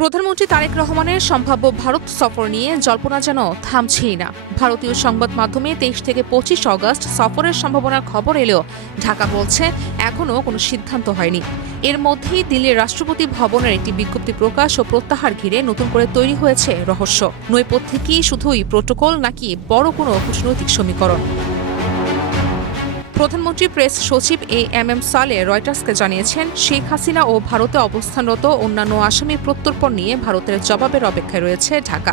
প্রধানমন্ত্রী তারেক রহমানের সম্ভাব্য ভারত সফর নিয়ে জল্পনা যেন থামছেই না। ভারতীয় সংবাদ মাধ্যমে ২৩ থেকে ২৫ অগস্ট সফরের সম্ভাবনার খবর এলেও ঢাকা বলছে এখনও কোনো সিদ্ধান্ত হয়নি। এর মধ্যেই দিল্লির রাষ্ট্রপতি ভবনের একটি বিজ্ঞপ্তি প্রকাশ ও প্রত্যাহার ঘিরে নতুন করে তৈরি হয়েছে রহস্য। নৈপথ্যে কি শুধুই প্রোটোকল নাকি বড় কোনো কূটনৈতিক সমীকরণ? প্রধানমন্ত্রী প্রেস সচিব এম সালে রয়টার্সকে জানিয়েছেন, শেখ হাসিনা ও ভারতে অবস্থানরত অন্যান্য আসামির প্রত্যর্পণ নিয়ে ভারতের জবাবের অপেক্ষায় রয়েছে ঢাকা।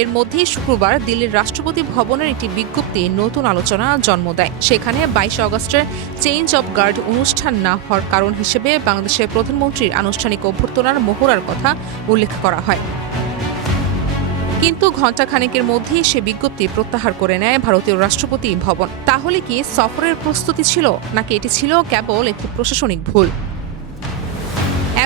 এর মধ্যেই শুক্রবার দিল্লির রাষ্ট্রপতি ভবনের একটি বিজ্ঞপ্তি নতুন আলোচনা জন্ম দেয়। সেখানে ২২ অগস্টের চেঞ্জ অব গার্ড অনুষ্ঠান না হওয়ার কারণ হিসেবে বাংলাদেশের প্রধানমন্ত্রীর আনুষ্ঠানিক অভ্যর্থনার মহড়ার কথা উল্লেখ করা হয়। কিন্তু ঘণ্টাখানেকের মধ্যেই সে বিজ্ঞপ্তি প্রত্যাহার করে নেয় ভারতীয় রাষ্ট্রপতি ভবন। তাহলে কি সফরের প্রস্তুতি ছিল, নাকি এটি ছিল কেবল একটি প্রশাসনিক ভুল?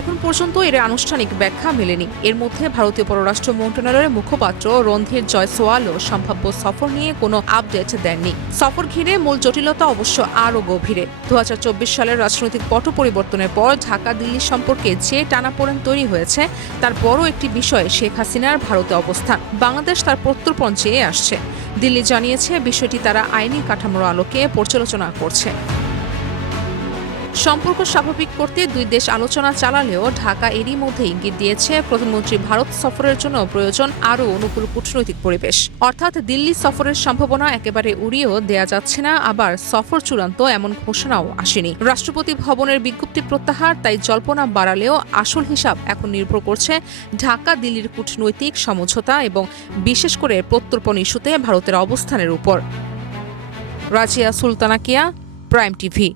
এখন পর্যন্ত এর আনুষ্ঠানিক ব্যাখ্যা মেলেনি। এর মধ্যে ভারতীয় পররাষ্ট্র মন্ত্রণালয়ের মুখপাত্র রণধীর জয়সওয়ালও সম্ভাব্য সফর নিয়ে কোনো আপডেট দেননি। সফর ঘিরে মূল জটিলতা অবশ্য আরও গভীরে। ২০২৪ সালের রাজনৈতিক পট পরিবর্তনের পর ঢাকা দিল্লি সম্পর্কে যে টানাপোড়েন তৈরি হয়েছে তার বড় একটি বিষয় শেখ হাসিনার ভারতে অবস্থান। বাংলাদেশ তার প্রত্যর্পণ চেয়ে আসছে। দিল্লি জানিয়েছে বিষয়টি তারা আইনি কাঠামোর আলোকে পর্যালোচনা করছে। সম্পর্ক স্বাভাবিক করতে দুই দেশ আলোচনা চালালেও ঢাকা এরই মধ্যে ইঙ্গিত দিয়েছে প্রধানমন্ত্রী ভারত সফরের জন্য প্রয়োজন আরও অনুকূল কূটনৈতিক পরিবেশ। অর্থাৎ দিল্লি সফরের সম্ভাবনা একেবারে উড়িয়েও দেয়া যাচ্ছে না, আবার সফর চূড়ান্ত এমন ঘোষণাও আসেনি। রাষ্ট্রপতি ভবনের বিজ্ঞপ্তি প্রত্যাহার তাই জল্পনা বাড়ালেও আসল হিসাব এখন নির্ভর করছে ঢাকা দিল্লির কূটনৈতিক সমঝোতা এবং বিশেষ করে প্রত্যর্পণ ইস্যুতে ভারতের অবস্থানের উপর। রাজিয়া সুলতানা কিয়া, প্রাইম টিভি।